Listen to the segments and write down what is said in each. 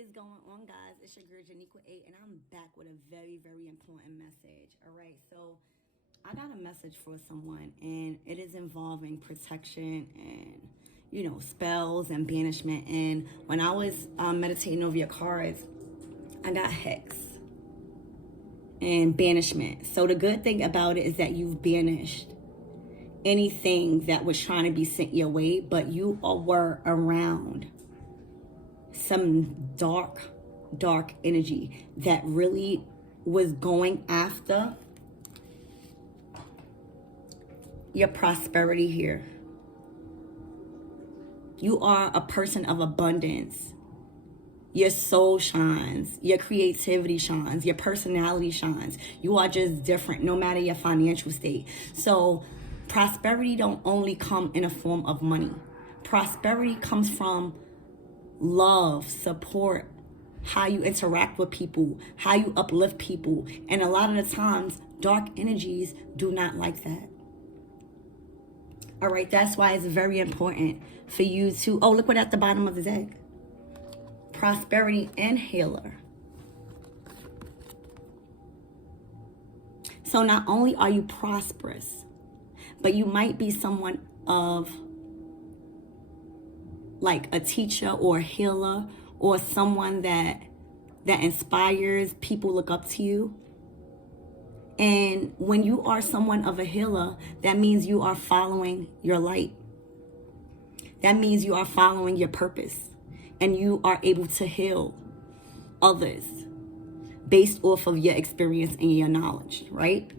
is going on, guys? It's your girl Janiqua 8, and I'm back with a very, very important message. All right, so I got a message for someone, and it is involving protection and spells and banishment. And when I was meditating over your cards, I got hex and banishment. So the good thing about it is that you've banished anything that was trying to be sent your way, but you were around some dark energy that really was going after your prosperity here. You are a person of abundance. Your soul shines, your creativity shines, your personality shines. You are just different no matter your financial state. So prosperity don't only come in a form of money. Prosperity comes from love, support, how you interact with people, how you uplift people. And a lot of the times, dark energies do not like that. All right, that's why it's very important for you to, look what at the bottom of the deck. Prosperity and healer. So not only are you prosperous, but you might be someone of like a teacher or a healer or someone that inspires people look up to you. And when you are someone of a healer, that means you are following your light. That means you are following your purpose, and you are able to heal others based off of your experience and your knowledge, right?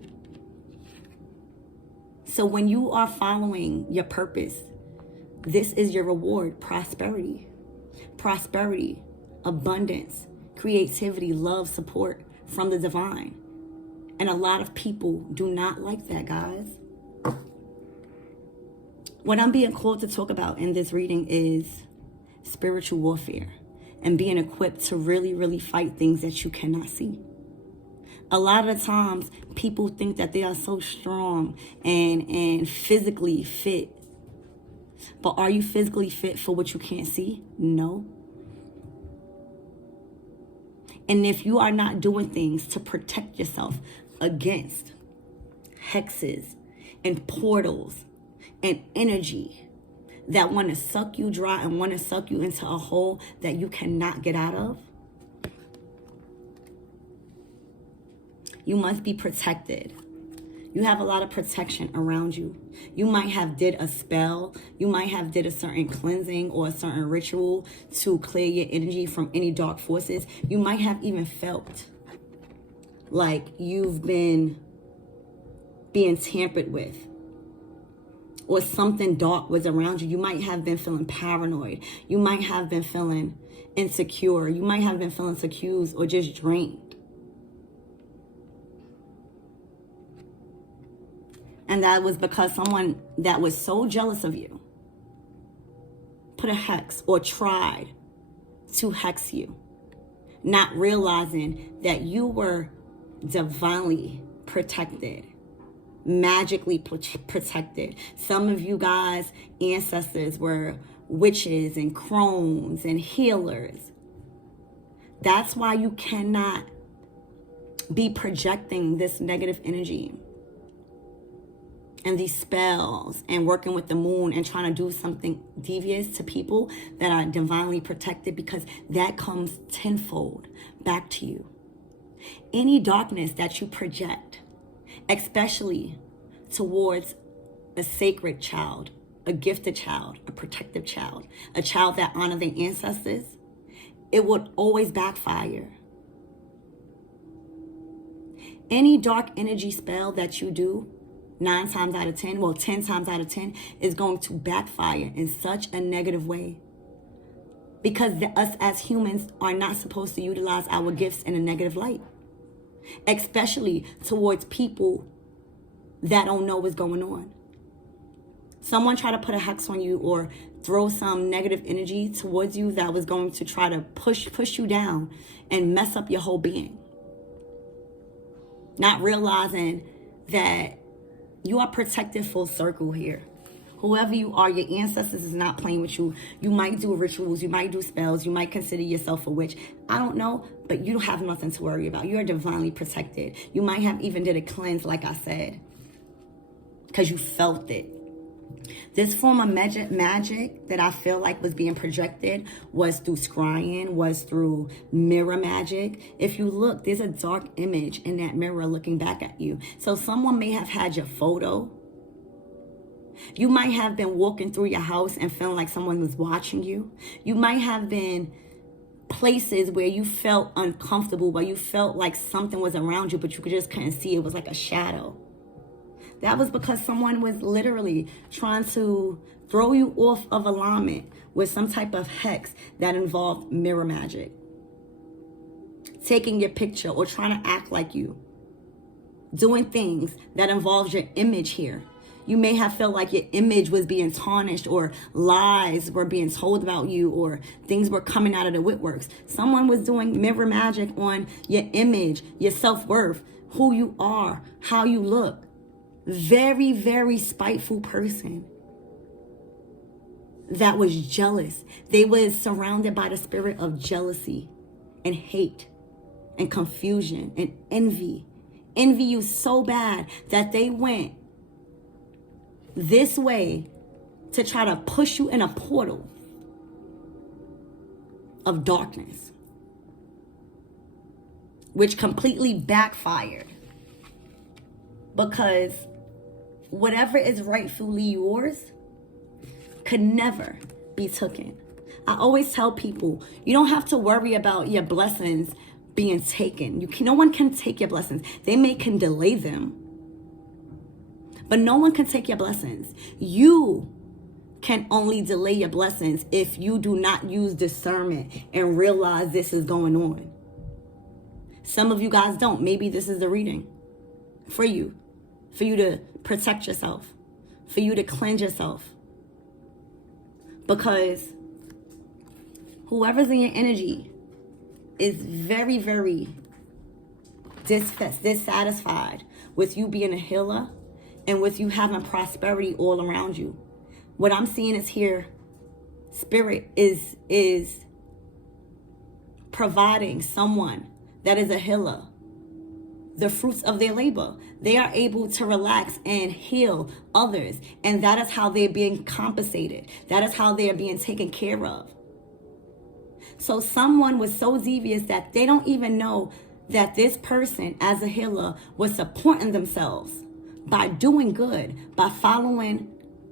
So when you are following your purpose, this is your reward: prosperity, abundance, creativity, love, support from the divine. And a lot of people do not like that, guys. What I'm being called to talk about in this reading is spiritual warfare and being equipped to really, really fight things that you cannot see. A lot of the times, people think that they are so strong and physically fit. But are you physically fit for what you can't see? No. And if you are not doing things to protect yourself against hexes and portals and energy that want to suck you dry and want to suck you into a hole that you cannot get out of, you must be protected. You have a lot of protection around you. You might have did a spell. You might have did a certain cleansing or a certain ritual to clear your energy from any dark forces. You might have even felt like you've been being tampered with, or something dark was around you. You might have been feeling paranoid. You might have been feeling insecure. You might have been feeling accused or just drained. And that was because someone that was so jealous of you put a hex or tried to hex you, not realizing that you were divinely protected, magically protected. Some of you guys' ancestors were witches and crones and healers. That's why you cannot be projecting this negative energy and these spells and working with the moon and trying to do something devious to people that are divinely protected, because that comes tenfold back to you. Any darkness that you project, especially towards a sacred child, a gifted child, a protective child, a child that honors their ancestors, it would always backfire. Any dark energy spell that you do, 10 times out of 10, is going to backfire in such a negative way. Because us as humans are not supposed to utilize our gifts in a negative light, especially towards people that don't know what's going on. Someone try to put a hex on you or throw some negative energy towards you that was going to try to push you down and mess up your whole being. Not realizing that you are protected full circle here. Whoever you are, your ancestors is not playing with you. You might do rituals, you might do spells, you might consider yourself a witch. I don't know, but you don't have nothing to worry about. You're divinely protected. You might have even did a cleanse, like I said, because you felt it. This form of magic that I feel like was being projected was through scrying, was through mirror magic. If you look, there's a dark image in that mirror looking back at you. So someone may have had your photo. You might have been walking through your house and feeling like someone was watching you. You might have been places where you felt uncomfortable, where you felt like something was around you, but you just couldn't see. It was like a shadow. That was because someone was literally trying to throw you off of alignment with some type of hex that involved mirror magic. Taking your picture or trying to act like you. Doing things that involves your image here. You may have felt like your image was being tarnished, or lies were being told about you, or things were coming out of the woodworks. Someone was doing mirror magic on your image, your self-worth, who you are, how you look. Very, very spiteful person that was jealous. They was surrounded by the spirit of jealousy and hate and confusion and envy. Envy you so bad that they went this way to try to push you in a portal of darkness, which completely backfired, because whatever is rightfully yours could never be taken. I always tell people, you don't have to worry about your blessings being taken. No one can take your blessings. They can delay them, but no one can take your blessings. You can only delay your blessings if you do not use discernment and realize this is going on. Some of you guys don't. Maybe this is the reading for you to protect yourself, for you to cleanse yourself. Because whoever's in your energy is very, very dissatisfied with you being a healer and with you having prosperity all around you. What I'm seeing is here, Spirit is providing someone that is a healer the fruits of their labor. They are able to relax and heal others, and that is how they're being compensated. That is how they are being taken care of. So someone was so devious that they don't even know that this person as a healer was supporting themselves by doing good, by following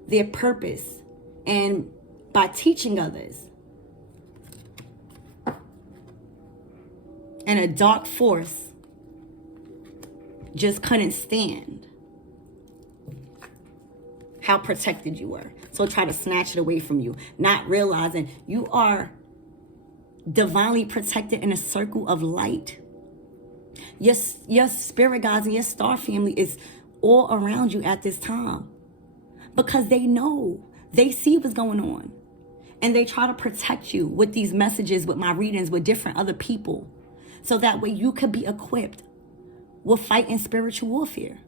their purpose, and by teaching others. And a dark force just couldn't stand how protected you were. So try to snatch it away from you, not realizing you are divinely protected in a circle of light. Your spirit guides and your star family is all around you at this time, because they know, they see what's going on, and they try to protect you with these messages, with my readings, with different other people, so that way you could be equipped with fighting spiritual warfare.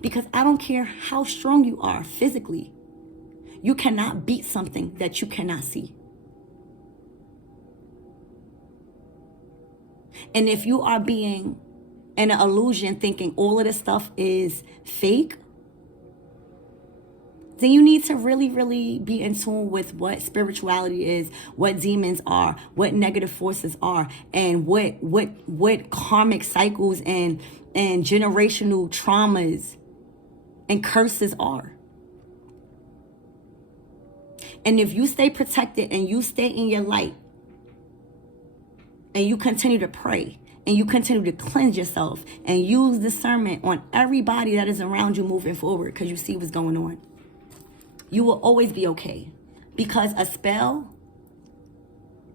Because I don't care how strong you are physically, you cannot beat something that you cannot see. And if you are being in an illusion, thinking all of this stuff is fake, then you need to really, really be in tune with what spirituality is, what demons are, what negative forces are, and what karmic cycles and generational traumas and curses are. And if you stay protected and you stay in your light, and you continue to pray, and you continue to cleanse yourself and use discernment on everybody that is around you moving forward, because you see what's going on, you will always be okay. Because a spell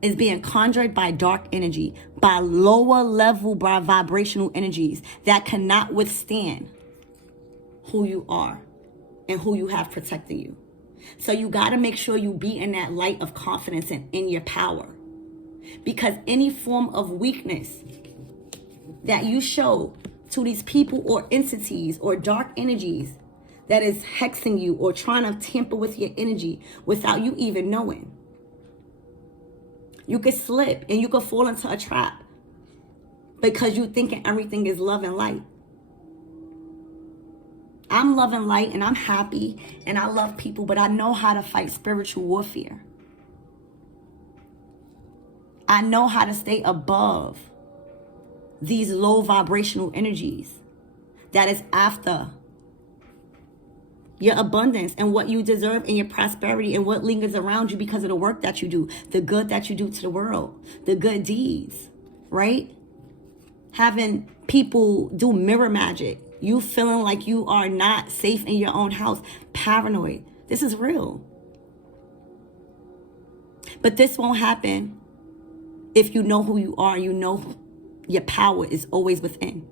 is being conjured by dark energy, by lower level, by vibrational energies that cannot withstand who you are and who you have protecting you. So you got to make sure you be in that light of confidence and in your power. Because any form of weakness that you show to these people or entities or dark energies that is hexing you or trying to tamper with your energy without you even knowing. You could slip and you could fall into a trap because you thinking everything is love and light. I'm love and light and I'm happy and I love people, but I know how to fight spiritual warfare. I know how to stay above these low vibrational energies that is after your abundance and what you deserve and your prosperity and what lingers around you because of the work that you do, the good that you do to the world, the good deeds, right? Having people do mirror magic, you feeling like you are not safe in your own house, paranoid. This is real. But this won't happen if you know who you are, you know your power is always within.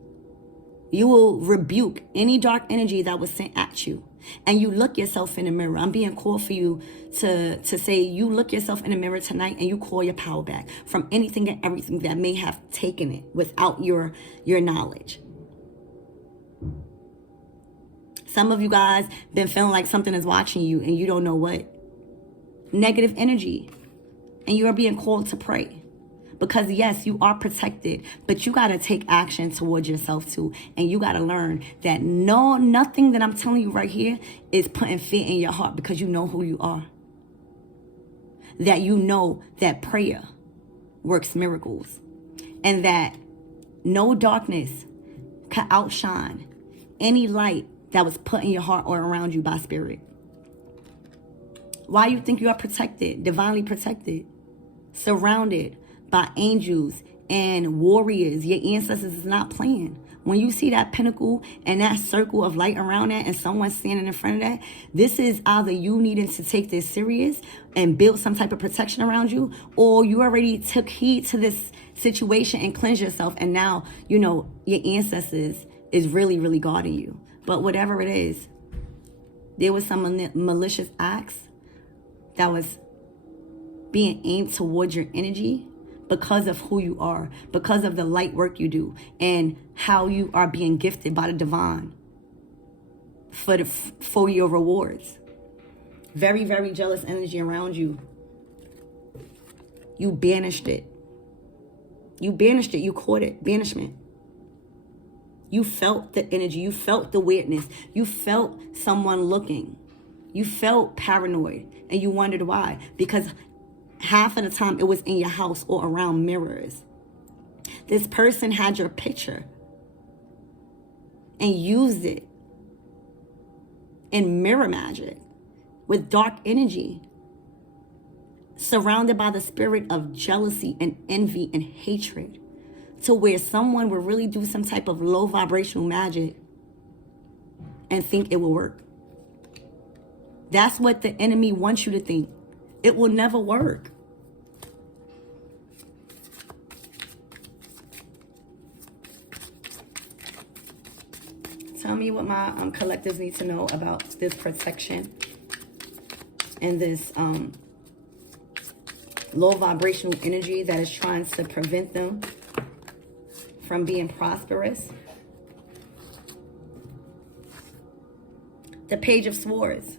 You will rebuke any dark energy that was sent at you. And you look yourself in the mirror. I'm being called for you to say you look yourself in the mirror tonight and you call your power back from anything and everything that may have taken it without your knowledge. Some of you guys been feeling like something is watching you and you don't know what. Negative energy. And you are being called to pray. Because yes, you are protected, but you got to take action towards yourself too. And you got to learn that nothing that I'm telling you right here is putting fear in your heart because you know who you are. That you know that prayer works miracles. And that no darkness can outshine any light that was put in your heart or around you by spirit. Why you think you are protected, divinely protected, surrounded by angels and warriors. Your ancestors is not playing. When you see that pinnacle and that circle of light around that and someone standing in front of that, this is either you needing to take this serious and build some type of protection around you, or you already took heed to this situation and cleanse yourself, and now, you know, your ancestors is really, really guarding you. But whatever it is, there was some malicious acts that was being aimed towards your energy because of who you are, because of the light work you do, and how you are being gifted by the divine for your rewards. Very, very jealous energy around you. You banished it. You banished it. You caught it. Banishment. You felt the energy. You felt the weirdness. You felt someone looking. You felt paranoid, and you wondered why. Because half of the time it was in your house or around mirrors. This person had your picture and used it in mirror magic with dark energy, surrounded by the spirit of jealousy and envy and hatred, to where someone will really do some type of low vibrational magic and think it will work. That's what the enemy wants you to think. It will never work. Tell me what my collectives need to know about this protection and this low vibrational energy that is trying to prevent them from being prosperous. The Page of Swords.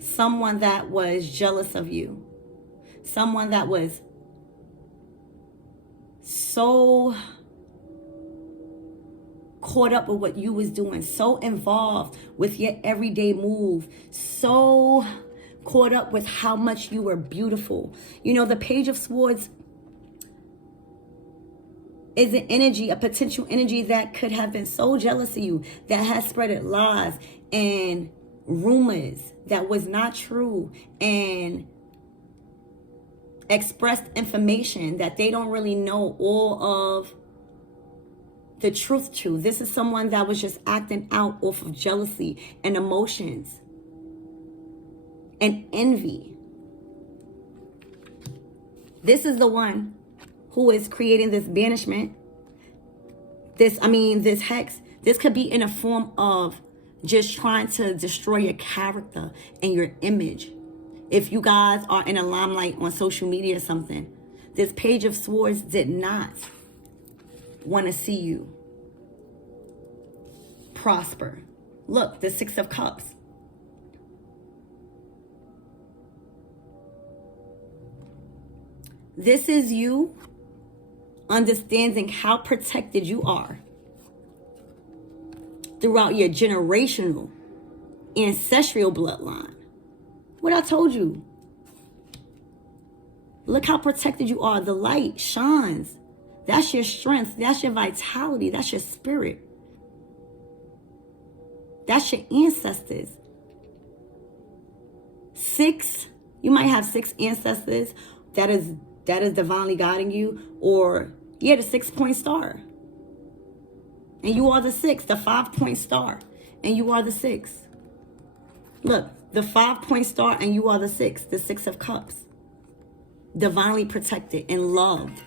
Someone that was jealous of you. Someone that was so caught up with what you was doing, so involved with your everyday move, so caught up with how much you were beautiful. You know, the Page of Swords is an energy, a potential energy that could have been so jealous of you, that has spreaded lies and rumors that was not true, and expressed information that they don't really know all of the truth to. This is someone that was just acting out off of jealousy and emotions and envy. This is the one who is creating this banishment. This hex. This could be in a form of just trying to destroy your character and your image. If you guys are in a limelight on social media or something, this Page of Swords did not want to see you prosper, Look, the Six of Cups. This is you understanding how protected you are throughout your generational, ancestral bloodline. What I told you. Look how protected you are. The light shines. That's your strength. That's your vitality. That's your spirit. That's your ancestors. 6, you might have 6 ancestors that is divinely guiding you, or the 6-point star. And you are the 6, the 5-point star, and you are the 6. Look, the 5-point star, and you are the 6, the 6 of Cups. Divinely protected and loved.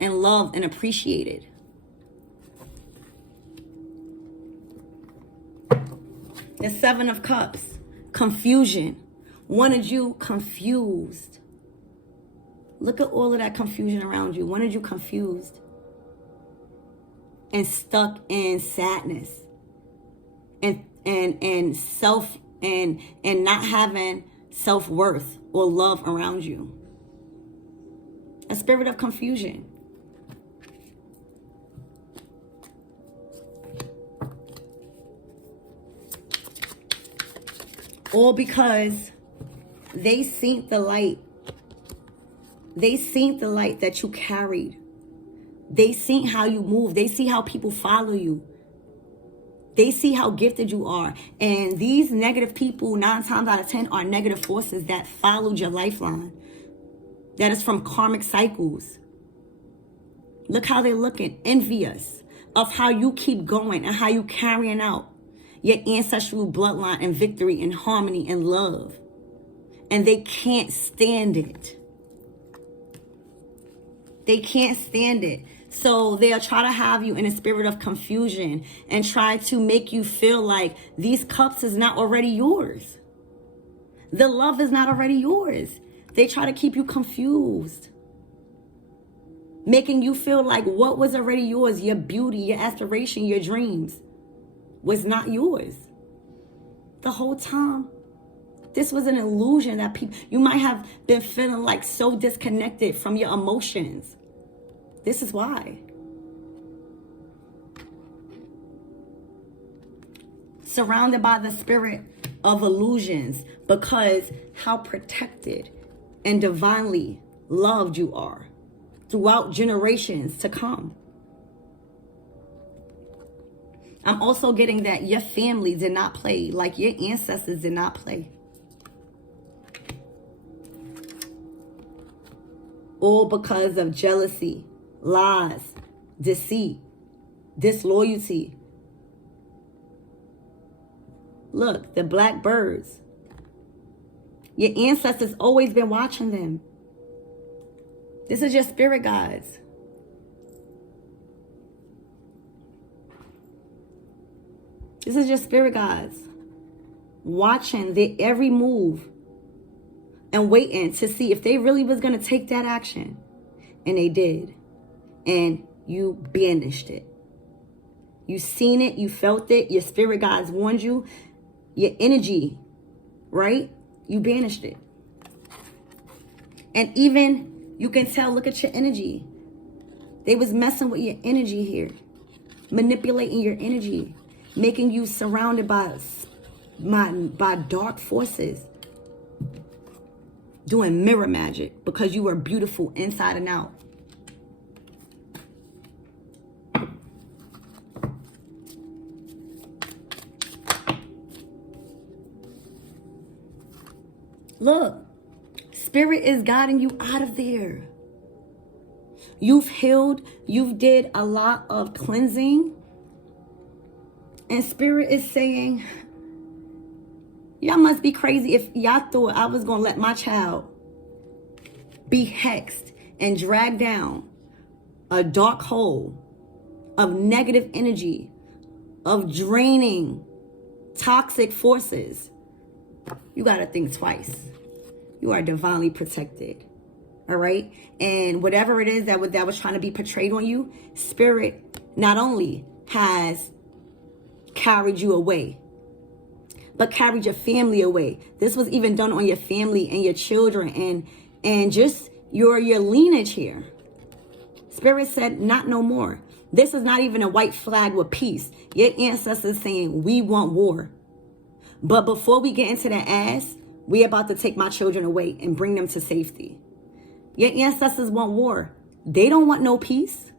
And loved and appreciated. The 7 of Cups, confusion. Wanted you confused. Look at all of that confusion around you. Wanted you confused and stuck in sadness and self and not having self-worth or love around you. A spirit of confusion. All because they seen the light. They seen the light that you carried. They seen how you move. They see how people follow you. They see how gifted you are. And these negative people, 9 times out of 10, are negative forces that followed your lifeline. That is from karmic cycles. Look how they're looking, envious of how you keep going and how you carrying out your ancestral bloodline and victory and harmony and love. And they can't stand it. They can't stand it. So they'll try to have you in a spirit of confusion and try to make you feel like these cups is not already yours. The love is not already yours. They try to keep you confused. Making you feel like what was already yours, your beauty, your aspiration, your dreams, was not yours. The whole time. This was an illusion that you might have been feeling like so disconnected from your emotions. This is why. Surrounded by the spirit of illusions, because how protected and divinely loved you are throughout generations to come. I'm also getting that your family did not play, like your ancestors did not play. All because of jealousy, lies, deceit, disloyalty. Look, the black birds. Your ancestors always been watching them. This is your spirit guides. This is your spirit guides. Watching their every move and waiting to see if they really was going to take that action. And they did. And you banished it. You seen it. You felt it. Your spirit guides warned you. Your energy, right? You banished it. And even you can tell, look at your energy. They was messing with your energy here. Manipulating your energy. Making you surrounded by dark forces. Doing mirror magic because you were beautiful inside and out. Look, spirit is guiding you out of there. You've healed. You've did a lot of cleansing. And spirit is saying, y'all must be crazy if y'all thought I was going to let my child be hexed and dragged down a dark hole of negative energy, of draining toxic forces. You got to think twice. You are divinely protected. All right? And whatever it is that was trying to be portrayed on you, spirit not only has carried you away, but carried your family away. This was even done on your family and your children and just your lineage here. Spirit said, not no more. This is not even a white flag with peace. Your ancestors saying, we want war. But before we get into that ass, we about to take my children away and bring them to safety. Your ancestors want war. They don't want no peace.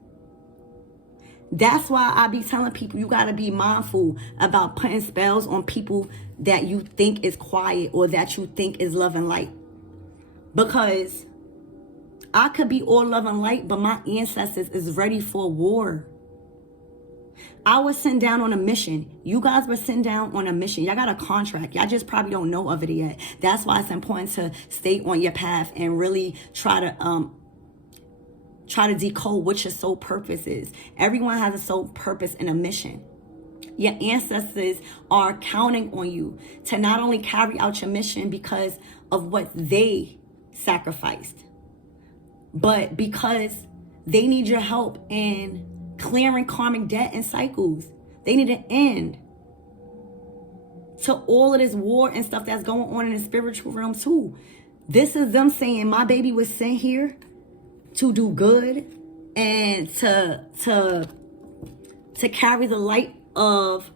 That's why I be telling people you got to be mindful about putting spells on people that you think is quiet or that you think is love and light. Because I could be all love and light, but my ancestors is ready for war. I was sent down on a mission. You guys were sent down on a mission. Y'all got a contract. Y'all just probably don't know of it yet. That's why it's important to stay on your path and really try to decode what your soul purpose is. Everyone has a soul purpose and a mission. Your ancestors are counting on you to not only carry out your mission because of what they sacrificed, but because they need your help in clearing karmic debt and cycles. They need an end to all of this war and stuff that's going on in the spiritual realm too. This is them saying, my baby was sent here to do good and to carry the light of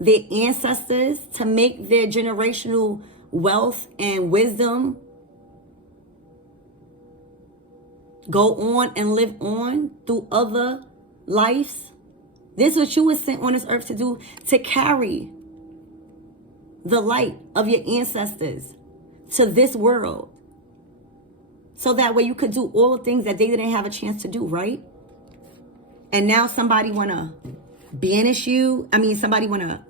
their ancestors, to make their generational wealth and wisdom go on and live on through other lives. This is what you were sent on this earth to do, to carry the light of your ancestors to this world. So that way you could do all the things that they didn't have a chance to do, right? And now somebody want to banish you. Somebody want to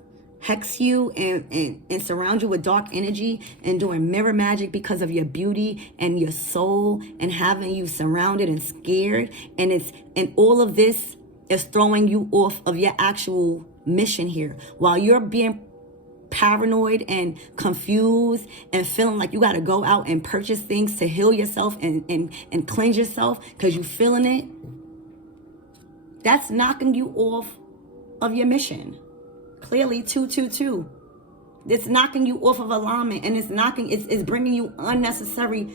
hex you and surround you with dark energy and doing mirror magic because of your beauty and your soul and having you surrounded and scared. And all of this is throwing you off of your actual mission here. While you're being paranoid and confused and feeling like you got to go out and purchase things to heal yourself and cleanse yourself because you're feeling it, that's knocking you off of your mission. Clearly 222. It's knocking you off of alignment, and it's bringing you unnecessary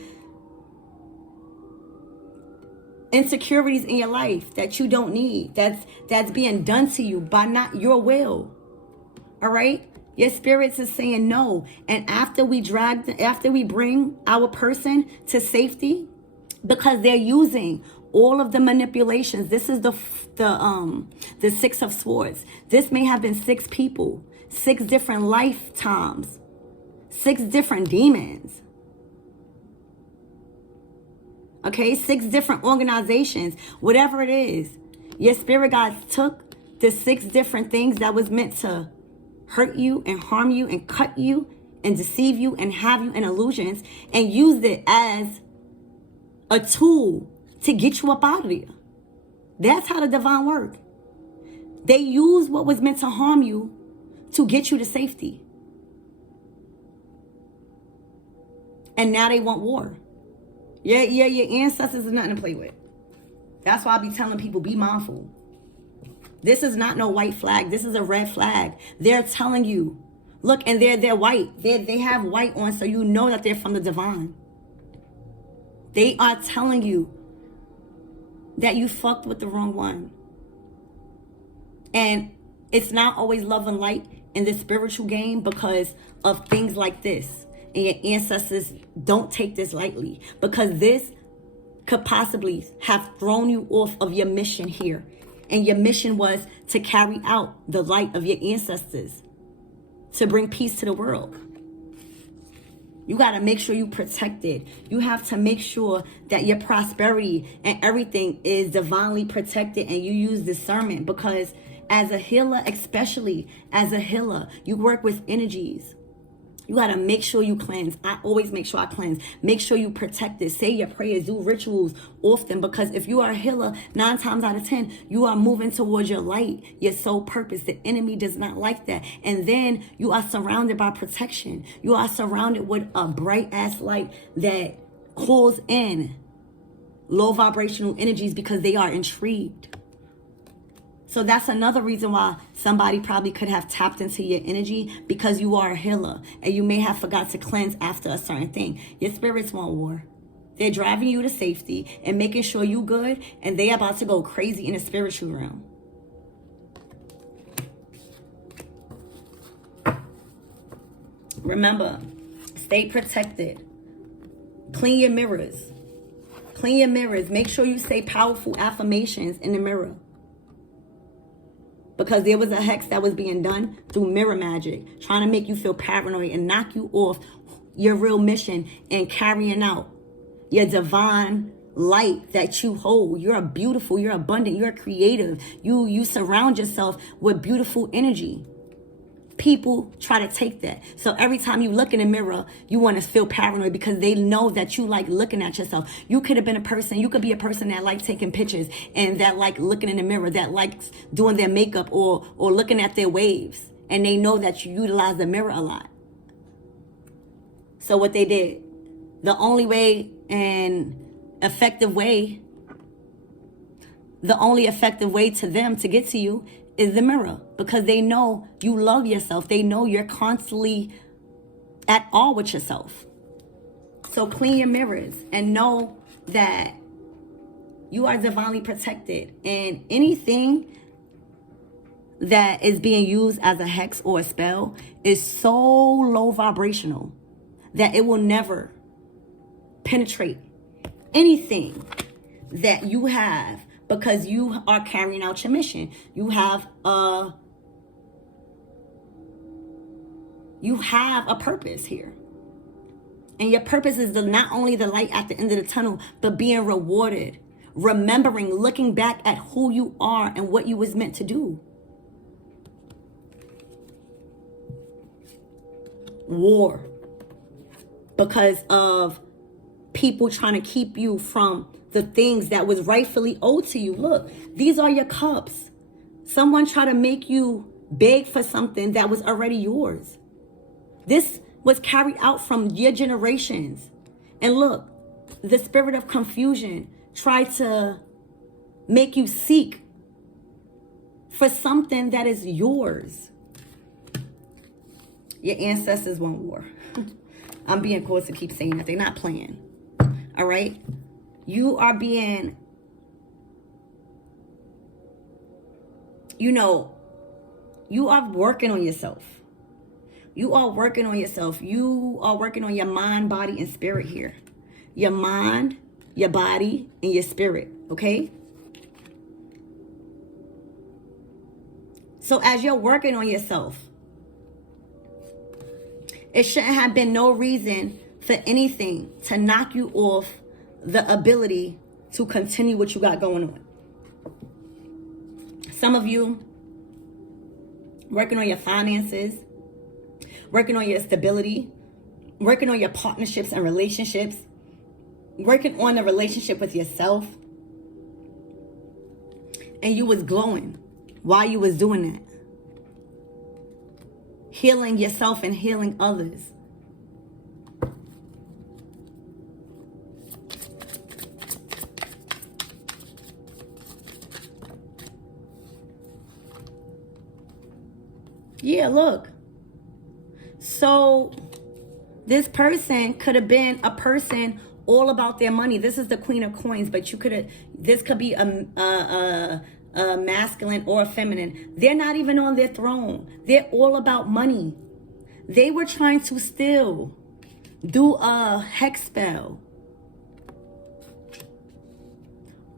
insecurities in your life that you don't need. That's being done to you by not your will. All right? Your spirits is saying no. And after we bring our person to safety, because they're using all of the manipulations. This is the Six of Swords. This may have been 6 people, 6 different lifetimes, 6 different demons. Okay, 6 different organizations, whatever it is. Your spirit guides took the 6 different things that was meant to hurt you and harm you and cut you and deceive you and have you in illusions and used it as a tool to get you up out of there. That's how the divine work. They use what was meant to harm you to get you to safety. And now they want war. Yeah, your ancestors is nothing to play with. That's why I be telling people, be mindful. This is not no white flag. This is a red flag. They're telling you, look, and they're white. They have white on, so you know that they're from the divine. They are telling you that you fucked with the wrong one. And it's not always love and light in the spiritual game because of things like this. And your ancestors don't take this lightly, because this could possibly have thrown you off of your mission here. And your mission was to carry out the light of your ancestors, to bring peace to the world. You got to make sure you protect it. You have to make sure that your prosperity and everything is divinely protected, and you use discernment, because as a healer, especially as a healer, you work with energies. You got to make sure you cleanse. I always make sure I cleanse. Make sure you protect it. Say your prayers. Do rituals often, because if you are a healer, 9 times out of 10, you are moving towards your light, your soul purpose. The enemy does not like that. And then you are surrounded by protection. You are surrounded with a bright ass light that calls in low vibrational energies because they are intrigued. So that's another reason why somebody probably could have tapped into your energy, because you are a healer and you may have forgot to cleanse after a certain thing. Your spirits want war. They're driving you to safety and making sure you good, and they about to go crazy in the spiritual realm. Remember, stay protected. Clean your mirrors. Clean your mirrors. Make sure you say powerful affirmations in the mirror. Because there was a hex that was being done through mirror magic, trying to make you feel paranoid and knock you off your real mission and carrying out your divine light that you hold. You're beautiful, you're abundant, you're creative. You surround yourself with beautiful energy. People try to take that. So every time you look in the mirror, you want to feel paranoid because they know that you like looking at yourself. You could have been a person, you could be a person that like taking pictures and that like looking in the mirror, that likes doing their makeup or looking at their waves. And they know that you utilize the mirror a lot. So what they did, the only way and effective way, the only effective way to them to get to you is the mirror, because they know you love yourself. They know you're constantly at all with yourself. So clean your mirrors and know that you are divinely protected, and anything that is being used as a hex or a spell is so low vibrational that it will never penetrate anything that you have, because you are carrying out your mission. You have a purpose here. And your purpose is not only the light at the end of the tunnel, but being rewarded, remembering, looking back at who you are and what you was meant to do. War. Because of people trying to keep you from the things that was rightfully owed to you. Look, these are your cups. Someone tried to make you beg for something that was already yours. This was carried out from your generations. And look, the spirit of confusion tried to make you seek for something that is yours. Your ancestors want war. I'm being caused to keep saying that. They're not playing. All right? You are being, you are working on yourself. You are working on yourself. You are working on your mind, body, and spirit here. Your mind, your body, and your spirit, okay? So as you're working on yourself, it shouldn't have been no reason for anything to knock you off the ability to continue what you got going on. Some of you working on your finances, working on your stability, working on your partnerships and relationships, working on the relationship with yourself, and you was glowing while you was doing that. Healing yourself and healing others. Yeah, look. So this person could have been a person all about their money. This is the Queen of Coins, but this could be a masculine or a feminine. They're not even on their throne. They're all about money. They were trying to still do a hex spell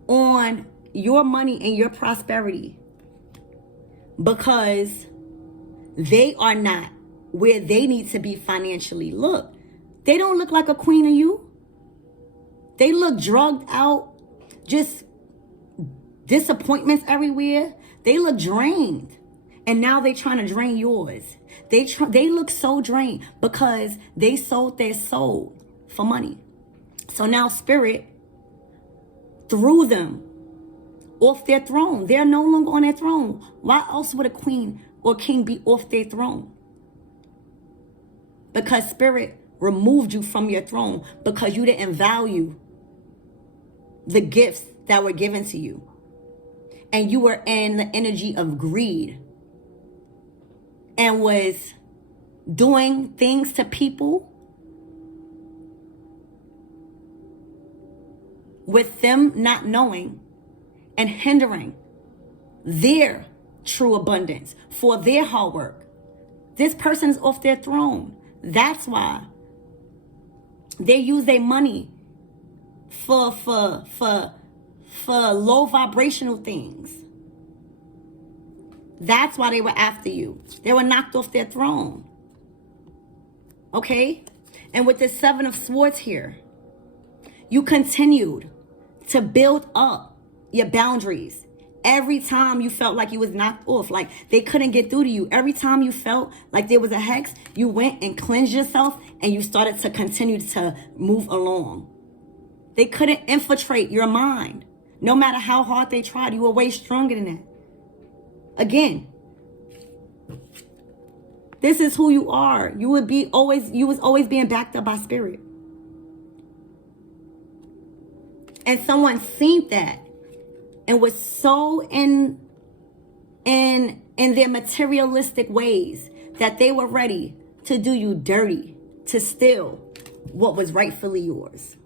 on your money and your prosperity, because they are not where they need to be financially. Look, they don't look like a queen of you. They look drugged out, just disappointments everywhere. They look drained. And now they're trying to drain yours. They look so drained because they sold their soul for money. So now spirit threw them off their throne. They're no longer on their throne. Why else would a queen or king be off their throne? Because spirit removed you from your throne because you didn't value the gifts that were given to you. and you were in the energy of greed and was doing things to people with them not knowing and hindering their true abundance for their hard work. This person's off their throne. That's why they use their money for low vibrational things. That's why they were after you. They were knocked off their throne. Okay? And with the 7 of Swords here, you continued to build up your boundaries. Every time you felt like you was knocked off, like they couldn't get through to you, every time you felt like there was a hex, you went and cleansed yourself and you started to continue to move along. They couldn't infiltrate your mind. No matter how hard they tried, you were way stronger than that. Again, this is who you are. You was always being backed up by spirit. And someone seen that and was so in their materialistic ways that they were ready to do you dirty, to steal what was rightfully yours.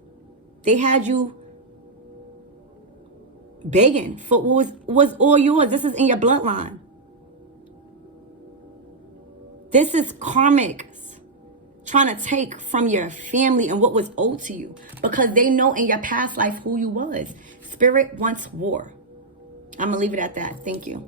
They had you begging for what was all yours. This is in your bloodline. This is karmic trying to take from your family and what was owed to you, because they know in your past life who you was. Spirit wants war. I'm gonna leave it at that. Thank you.